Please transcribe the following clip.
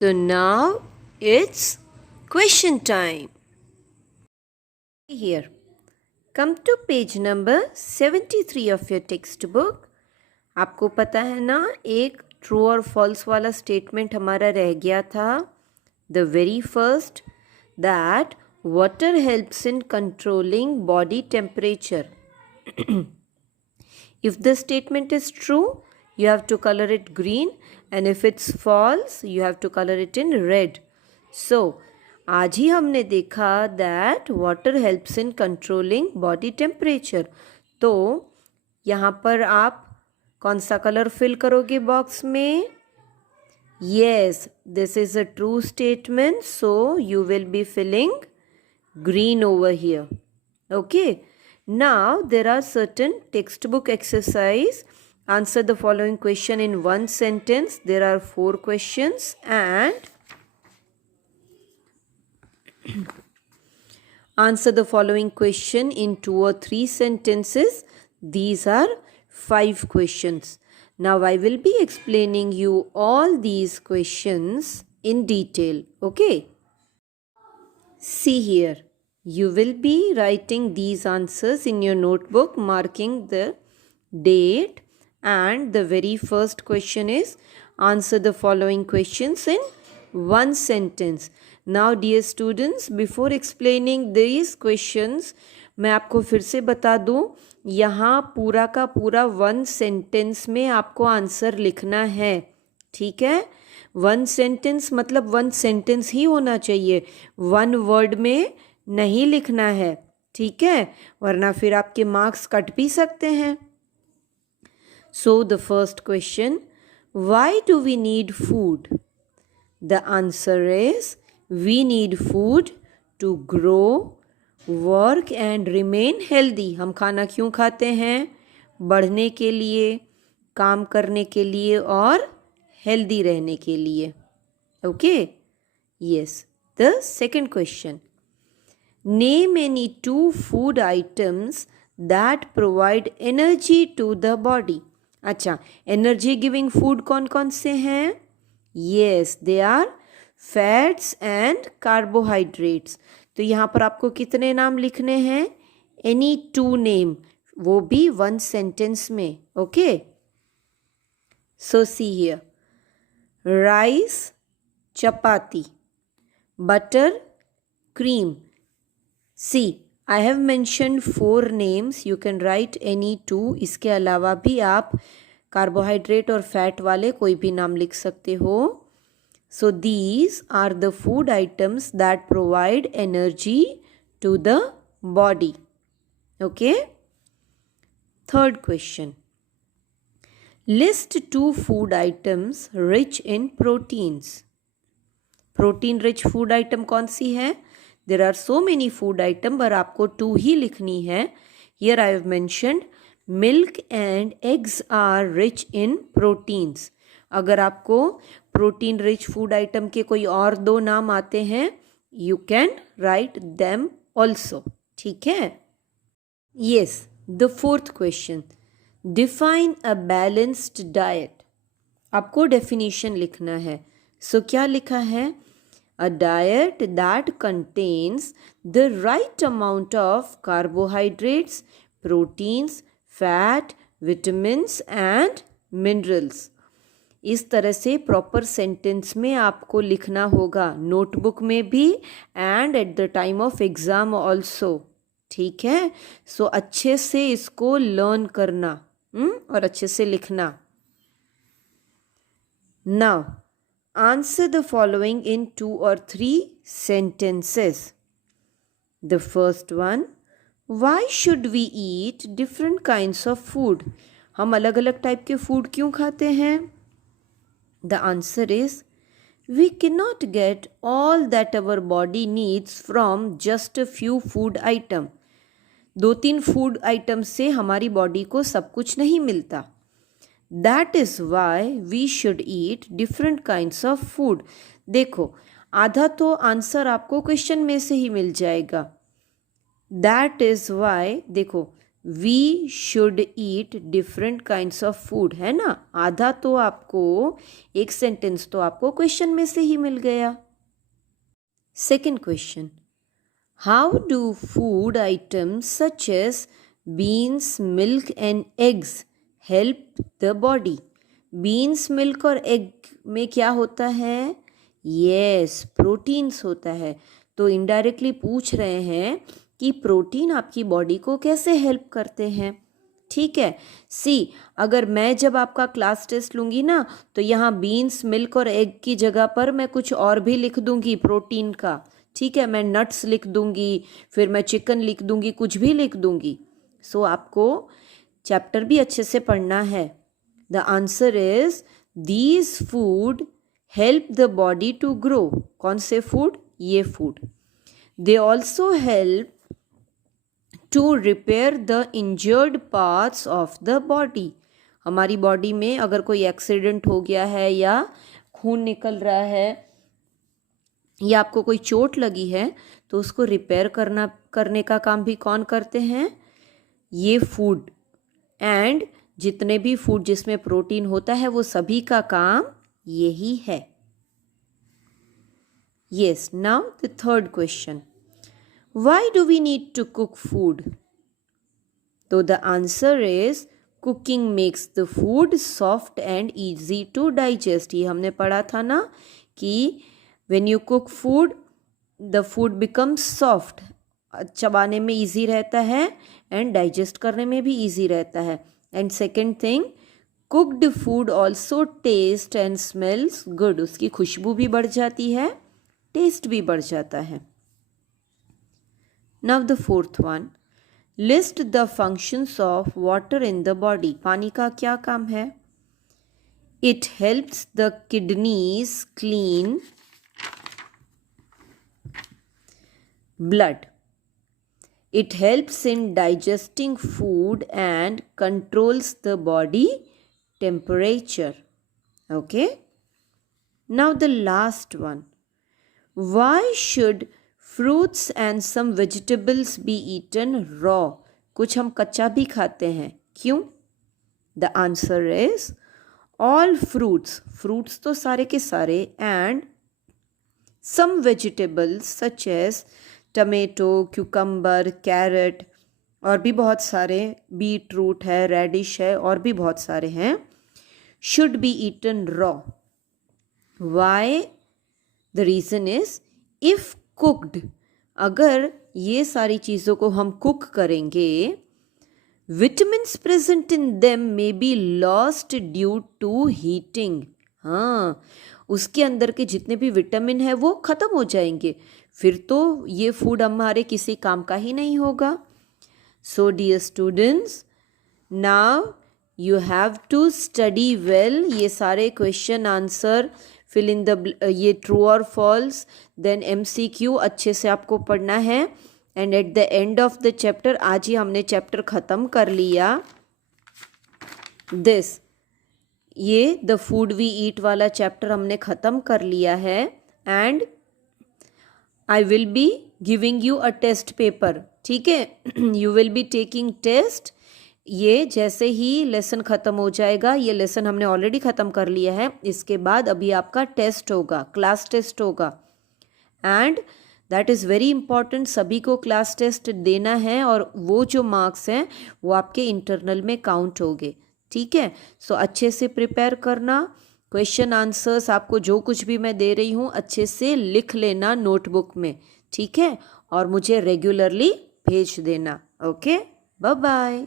So now it's question time. Here, come to page number 73 of your textbook. आपको पता है ना, एक ट्रू और फॉल्स वाला स्टेटमेंट हमारा रह गया था. The very first, that water helps in controlling body temperature. If the statement is true, you have to color it green, and if it's false, you have to color it in red. So, आज ही हमने देखा that water helps in controlling body temperature. तो यहाँ पर आप कौन सा कलर फिल करोगे बॉक्स में? Yes, this is a true statement, so you will be filling green over here. Okay. Now there are certain textbook exercise. Answer the following question in one sentence. There are 4 questions and answer the following question in 2 or 3 sentences. These are 5 questions. Now I will be explaining you all these questions in detail. Okay. See here. You will be writing these answers in your notebook, marking the date, and the very first question is answer the following questions in one sentence. Now dear students, before explaining these questions, मैं आपको फिर से बता दूं, यहाँ पूरा का पूरा 1 सेंटेंस में आपको आंसर लिखना है. ठीक है? 1 सेंटेंस मतलब 1 सेंटेंस ही होना चाहिए, 1 वर्ड में नहीं लिखना है. ठीक है? वरना फिर आपके मार्क्स कट भी सकते हैं. So the first question, why do we need food? The answer is we need food to grow, work and remain healthy. हम खाना क्यों खाते हैं? बढ़ने के लिए, काम करने के लिए और हेल्दी रहने के लिए. Okay. Yes. The second question, name any 2 food items that provide energy to the body. अच्छा, एनर्जी गिविंग फूड कौन कौन से हैं? Yes, they are fats and carbohydrates. तो यहाँ पर आपको कितने नाम लिखने हैं? एनी 2 नेम, वो भी 1 सेंटेंस में. Okay. So see here, rice chapati, butter cream. See, I have mentioned 4 names. You can write any 2. इसके अलावा भी आप कार्बोहाइड्रेट और फैट वाले कोई भी नाम लिख सकते हो. So these are the food items that provide energy to the body. Okay. Third question. List 2 food items rich in proteins. Protein rich food item कौन सी है? There are so many food items, पर आपको 2 ही लिखनी है. Here I have mentioned milk and eggs are rich in proteins. अगर आपको protein rich food item के कोई और 2 नाम आते हैं, you can write them also. ठीक है? Yes. The fourth question, define a balanced diet. आपको definition लिखना है. So क्या लिखा है? A diet that contains the right amount of carbohydrates, proteins, fat, vitamins and minerals. इस तरह से प्रॉपर सेंटेंस में आपको लिखना होगा, नोटबुक में भी and at the time of exam also. ठीक है? सो अच्छे से इसको लर्न करना और अच्छे से लिखना. Now answer the following in 2 or 3 sentences. The first one, why should we eat different kinds of food? हम अलग अलग टाइप के फूड क्यों खाते हैं? The answer is we cannot get all that our body needs from just a few food item. 2-3 food item से हमारी body को सब कुछ नहीं मिलता. That is why we should eat different kinds of food. देखो, आधा तो आंसर आपको क्वेश्चन में से ही मिल जाएगा. That is why, देखो, we should eat different kinds of food, है ना। आधा तो आपको, एक सेंटेंस तो आपको क्वेश्चन में से ही मिल गया। Second question, how do food items such as beans, milk and eggs help the body? Beans, milk और एग में क्या होता है? यस, प्रोटीन्स होता है। तो इनडायरेक्टली पूछ रहे हैं कि प्रोटीन आपकी बॉडी को कैसे हेल्प करते हैं। ठीक है, सी, अगर मैं जब आपका क्लास टेस्ट लूँगी ना, तो यहाँ बीन्स, मिल्क और एग की जगह पर मैं कुछ और भी लिख दूँगी प्रोटीन का। ठीक है, मैं नट्स लिख दूँगी, फिर मैं चिकन लिख दूँगी, कुछ भी लिख दूँगी। सो आपको चैप्टर भी अच्छे से पढ़ना है। The answer is these food help the body to grow. कौन से फूड? ये food. They also help to repair the injured parts of the body. हमारी बॉडी में अगर कोई एक्सीडेंट हो गया है या खून निकल रहा है या आपको कोई चोट लगी है, तो उसको रिपेयर करने का काम भी कौन करते हैं? ये फूड। एंड जितने भी फूड जिसमें प्रोटीन होता है वो सभी का काम यही है। Yes, now the third question, why do we need to cook food? तो the answer is cooking makes the food soft and easy to digest. ये हमने पढ़ा था ना कि when you cook food the food becomes soft, चबाने में easy रहता है एंड डाइजेस्ट करने में भी ईजी रहता है। And second thing, cooked food also taste and smells good. उसकी खुशबू भी बढ़ जाती है, टेस्ट भी बढ़ जाता है। Now the fourth one, list the functions of water in the body. पानी का क्या काम है? It helps the kidneys clean blood. It helps in digesting food and controls the body temperature. Okay. Now the last one. Why should fruits and some vegetables be eaten raw? कुछ हम कच्चा भी खाते हैं, क्यों? The answer is all fruits. Fruits तो सारे के सारे and some vegetables such as tomato, cucumber, carrot और भी बहुत सारे, बीट रूट है, रेडिश है और भी बहुत सारे हैं, should be eaten raw. Why? The reason is if cooked, अगर ये सारी चीज़ों को हम कुक करेंगे, vitamins present in them may be lost due to heating. हाँ, उसके अंदर के जितने भी विटामिन है वो ख़त्म हो जाएंगे, फिर तो ये फूड हमारे किसी काम का ही नहीं होगा। So dear students, now you have to study well. ये सारे question answer fill in the, ये ट्रू और फॉल्स, देन MCQ अच्छे से आपको पढ़ना है। And at the end of the chapter, आज ही हमने चैप्टर ख़त्म कर लिया। दिस, ये द फूड वी ईट वाला चैप्टर हमने ख़त्म कर लिया है। And I will be giving you a test paper. ठीक है, you will be taking test. ये जैसे ही लेसन ख़त्म हो जाएगा, ये लेसन हमने ऑलरेडी ख़त्म कर लिया है, इसके बाद अभी आपका टेस्ट होगा, क्लास टेस्ट होगा। And that is very important, सभी को क्लास टेस्ट देना है और वो जो मार्क्स हैं वो आपके इंटरनल में काउंट होंगे। ठीक है, सो अच्छे से प्रिपेयर करना। क्वेश्चन आंसर्स आपको जो कुछ भी मैं दे रही हूँ अच्छे से लिख लेना नोटबुक में। ठीक है, और मुझे रेगुलरली भेज देना। Okay, bye bye.